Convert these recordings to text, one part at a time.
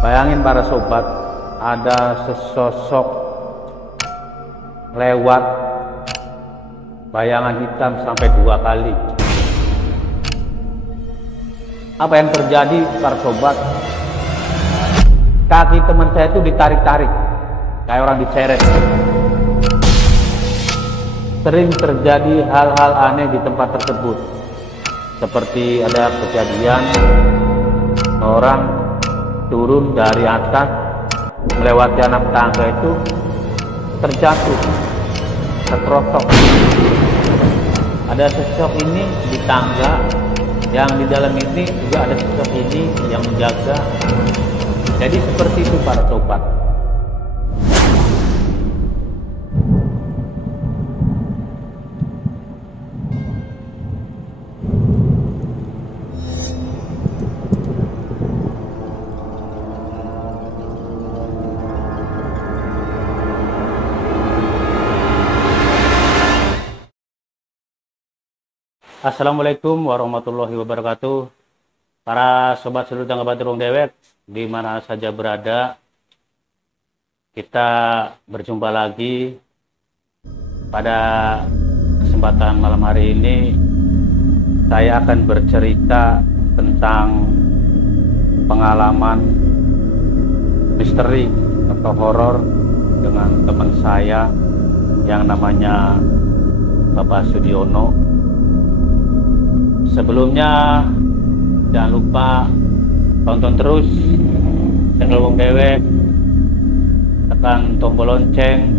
Bayangin para sobat, ada sesosok lewat bayangan hitam sampai 2 kali. Apa yang terjadi para sobat? Kaki teman saya itu ditarik-tarik kayak orang diseret. Sering terjadi hal-hal aneh di tempat tersebut, seperti ada kejadian orang turun dari atas melewati anak tangga itu terjatuh, terperosok. Ada sosok ini di tangga, yang di dalam ini juga ada sosok ini yang menjaga. Jadi seperti itu para sobat. Assalamualaikum warahmatullahi wabarakatuh. Para sobat seluruh tangga Batur Wong Dewek, di mana saja berada, kita berjumpa lagi. Pada kesempatan malam hari ini, saya akan bercerita tentang pengalaman misteri atau horor dengan teman saya yang namanya Bapak Sudiono. Sebelumnya jangan lupa tonton terus channel Wong Dewek, tekan tombol lonceng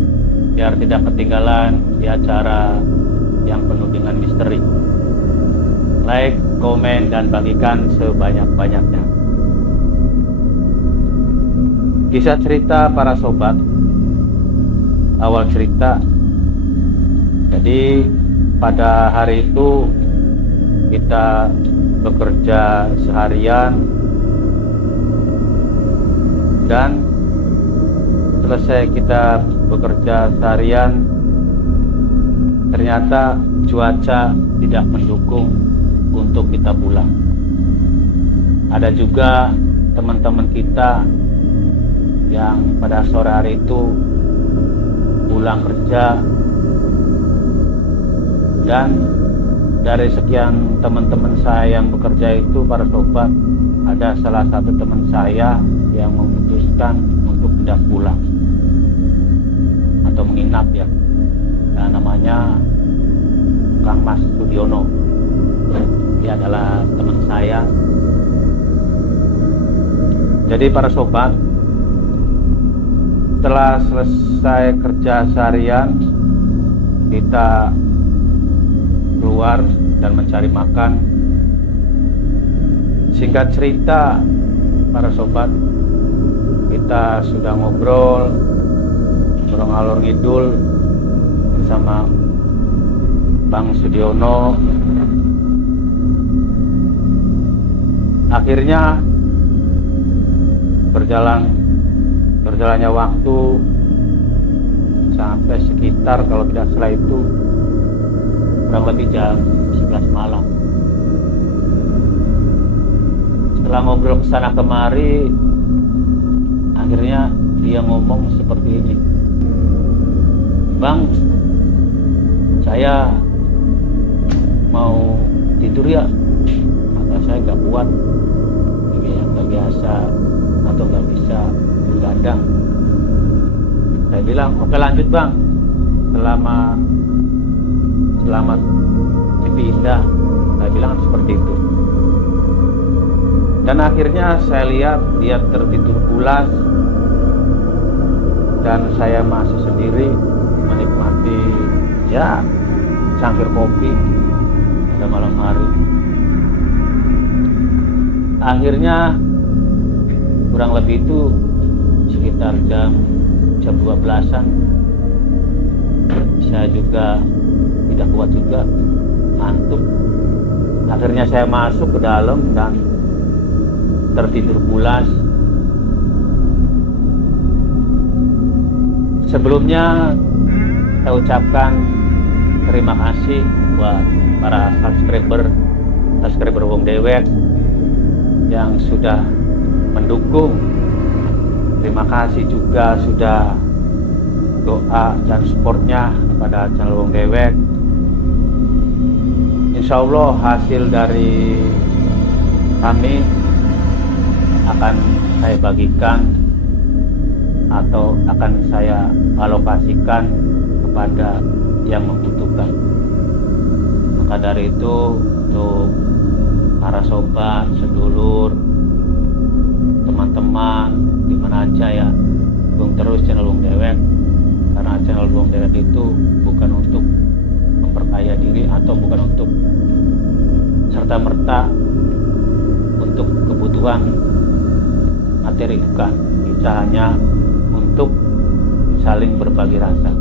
biar tidak ketinggalan di acara yang penuh dengan misteri. Like, komen, dan bagikan sebanyak-banyaknya. Kisah cerita para sobat. Awal cerita, jadi pada hari itu kita bekerja seharian dan selesai kita bekerja seharian, ternyata cuaca tidak mendukung untuk kita pulang. Ada juga teman-teman kita yang pada sore hari itu pulang kerja, dan dari sekian teman-teman saya yang bekerja itu para sobat, ada salah satu teman saya yang memutuskan untuk tidak pulang atau menginap ya. Nah, namanya Kang Mas Sudiono. Dia adalah teman saya. Jadi para sobat, setelah selesai kerja seharian, kita keluar dan mencari makan. Singkat cerita para sobat, kita sudah ngobrol ngalor ngidul bersama Bang Sudiono. Akhirnya berjalannya waktu sampai sekitar, kalau tidak salah itu kurang lebih jam 11 malam. Setelah ngobrol kesana kemari, akhirnya dia ngomong seperti ini, "Bang, saya mau tidur ya, mata saya gak kuat, gak biasa atau gak bisa begadang." Saya bilang, "Oke lanjut bang, selamat mimpi indah." Saya bilang seperti itu. Dan akhirnya saya lihat dia tertidur pulas dan saya masih sendiri menikmati ya cangkir kopi pada malam hari. Akhirnya kurang lebih itu sekitar jam 12-an, saya juga tidak kuat juga, ngantuk. Akhirnya saya masuk ke dalam dan tertidur pulas. Sebelumnya saya ucapkan terima kasih buat para subscriber Wong Dewek yang sudah mendukung Terima kasih juga sudah doa dan supportnya kepada channel Wong Dewek. Insya Allah hasil dari kami akan saya bagikan atau akan saya alokasikan kepada yang membutuhkan. Maka dari itu, untuk para sobat, sedulur, teman-teman dimana aja ya, dukung terus channel Wong Dewek, karena channel Wong Dewek itu bukan untuk memperkaya diri atau bukan untuk serta-merta untuk kebutuhan materi, bukan. Kita hanya untuk saling berbagi rasa.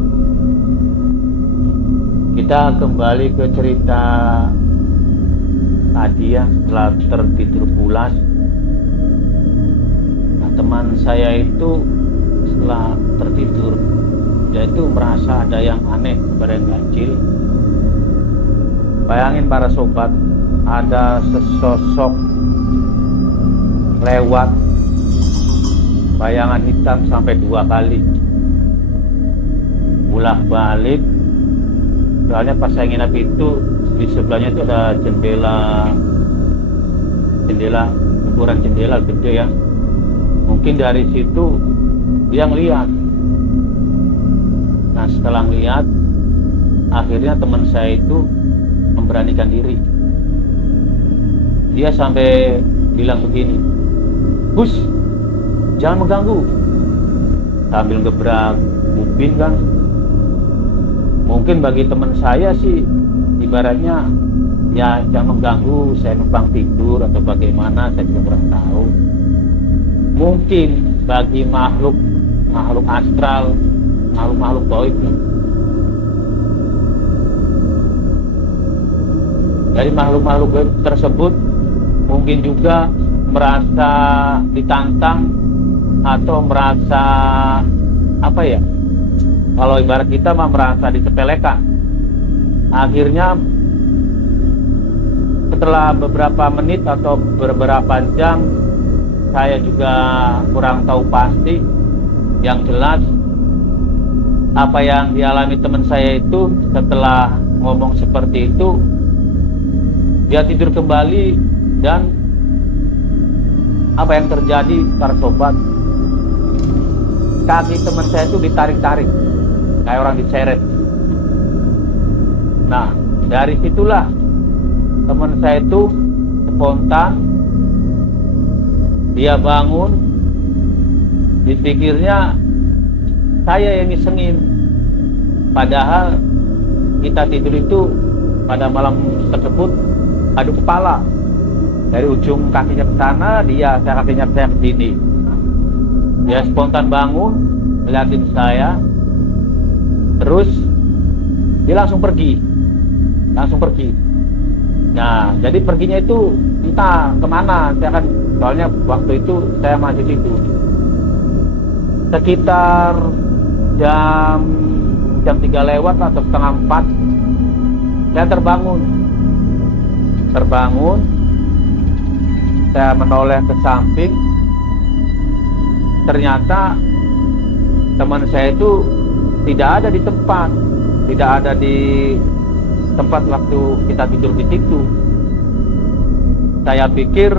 Kita kembali ke cerita tadi ya, setelah tertidur pulas. Nah, teman saya itu setelah tertidur, dia itu merasa ada yang aneh pada yang ganjil. Bayangin para sobat, ada sesosok lewat, bayangan hitam sampai 2 kali bolak-balik. Soalnya pas saya nginap itu di sebelahnya itu ada jendela ukuran jendela gede ya, mungkin dari situ dia ngeliat. Nah, setelah ngeliat, akhirnya teman saya itu memberanikan diri. Dia sampai bilang begini, "Gus, jangan mengganggu," sambil gebrak upin kan. Mungkin bagi teman saya sih ibaratnya ya jangan mengganggu, saya numpang tidur atau bagaimana, saya juga kurang tahu. Mungkin bagi makhluk astral, makhluk gaib, dari makhluk gaib tersebut mungkin juga merasa ditantang atau merasa apa ya, kalau ibarat kita mah merasa disepelekan. Akhirnya setelah beberapa menit atau beberapa jam, saya juga kurang tahu pasti, yang jelas apa yang dialami teman saya itu setelah ngomong seperti itu, dia tidur kembali. Dan apa yang terjadi para sobat, kaki teman saya itu ditarik-tarik kayak orang diseret. Nah, dari situlah teman saya itu spontan, dia bangun, dipikirnya saya yang ngisengin, padahal kita tidur itu pada malam tersebut adu kepala, dari ujung kakinya ke sana, saya kakinya ke sini. Dia spontan bangun, ngeliatin saya, terus dia langsung pergi. Nah, jadi perginya itu entah kemana. Saya kan, soalnya waktu itu saya masih tidur. Sekitar jam 3 lewat atau setengah 4, saya terbangun. Saya menoleh ke samping. Ternyata teman saya itu tidak ada di tempat waktu kita tidur di situ. Saya pikir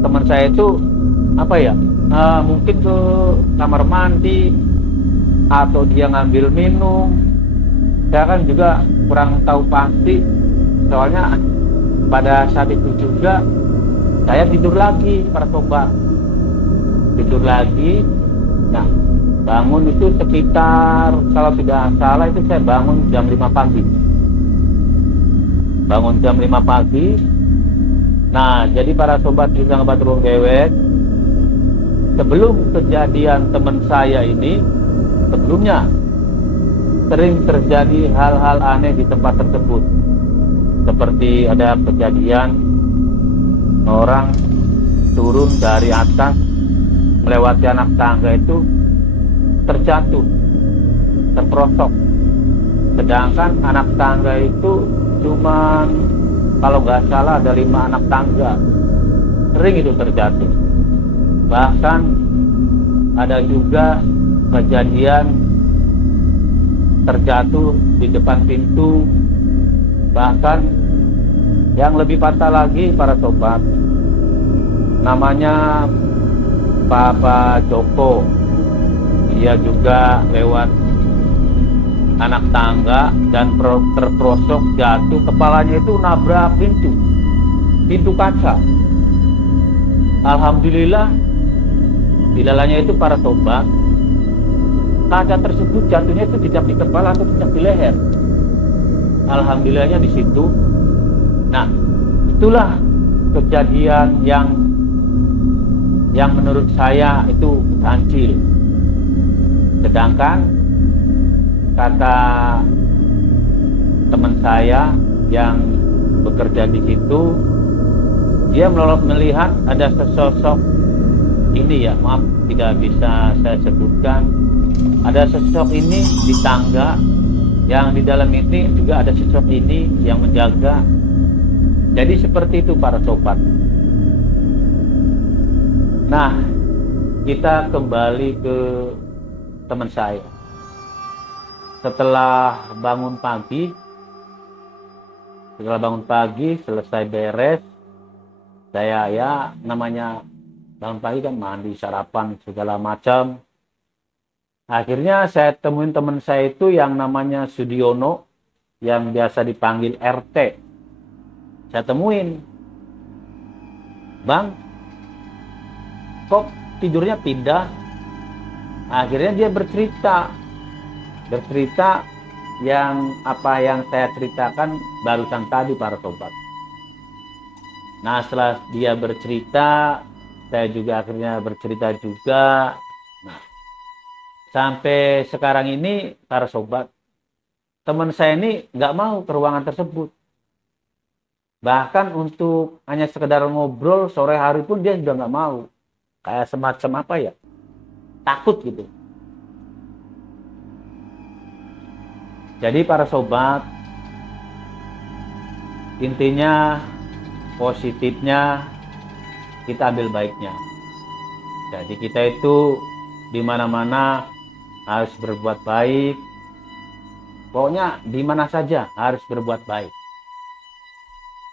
teman saya itu apa ya, mungkin ke kamar mandi atau dia ngambil minum. Saya kan juga kurang tahu pasti, soalnya pada saat itu juga saya tidur lagi para sobat, tidur lagi. Nah, bangun itu sekitar, kalau tidak salah itu saya bangun jam 5 pagi. Nah, jadi para sobat juga ngebat Wong Dewek, sebelum kejadian teman saya ini, sebelumnya sering terjadi hal-hal aneh di tempat tersebut. Seperti ada kejadian orang turun dari atas melewati anak tangga itu terjatuh, terperosok. Sedangkan anak tangga itu cuman, kalau nggak salah ada 5 anak tangga. Sering itu terjatuh. Bahkan ada juga kejadian terjatuh di depan pintu. Bahkan yang lebih fatal lagi para sobat, namanya Bapak Joko. Dia juga lewat anak tangga dan terperosok jatuh, kepalanya itu nabrak pintu kaca. Alhamdulillah dilalanya itu para sobat, kaca tersebut jatuhnya itu tidak di kepala atau tidak di leher. Alhamdulillahnya di situ. Nah, itulah kejadian yang menurut saya itu ganjil. Sedangkan kata teman saya yang bekerja di situ, dia melihat ada sesosok ini, ya maaf tidak bisa saya sebutkan, ada sosok ini di tangga, yang di dalam ini juga ada sosok ini yang menjaga. Jadi seperti itu para sobat. Nah, kita kembali ke teman saya. Setelah bangun pagi, selesai beres, saya namanya bangun pagi kan mandi, sarapan segala macam. Akhirnya saya temuin teman saya itu yang namanya Sudiono, yang biasa dipanggil RT. Saya temuin, "Bang, kok tidurnya pindah?" Akhirnya dia bercerita yang apa yang saya ceritakan barusan tadi para sobat. Nah, setelah dia bercerita, saya juga akhirnya bercerita juga. Nah, sampai sekarang ini para sobat, teman saya ini nggak mau ke ruangan tersebut. Bahkan untuk hanya sekedar ngobrol sore hari pun dia sudah nggak mau. Kayak semacam apa ya, takut gitu. Jadi para sobat, intinya positifnya kita ambil baiknya. Jadi kita itu di mana-mana harus berbuat baik. Pokoknya di mana saja harus berbuat baik.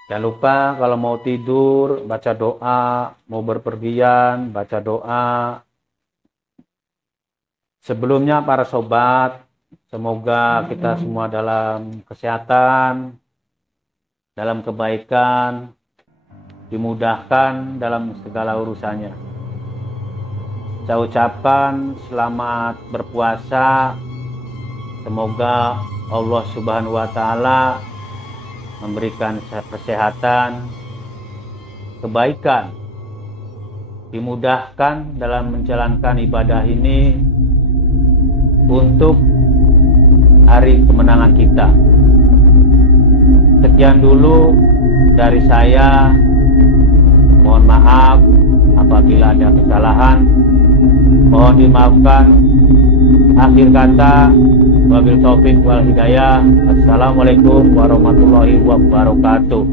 Jangan lupa kalau mau tidur baca doa, mau berpergian baca doa. Sebelumnya para sobat, semoga kita semua dalam kesehatan, dalam kebaikan, dimudahkan dalam segala urusannya. Saya ucapkan selamat berpuasa. Semoga Allah Subhanahu wa Ta'ala memberikan kesehatan, kebaikan, dimudahkan dalam menjalankan ibadah ini untuk hari kemenangan kita. Sekian dulu dari saya. Mohon maaf apabila ada kesalahan, mohon dimaafkan. Akhir kata, wabil taufik wal hidayah. Assalamualaikum warahmatullahi wabarakatuh.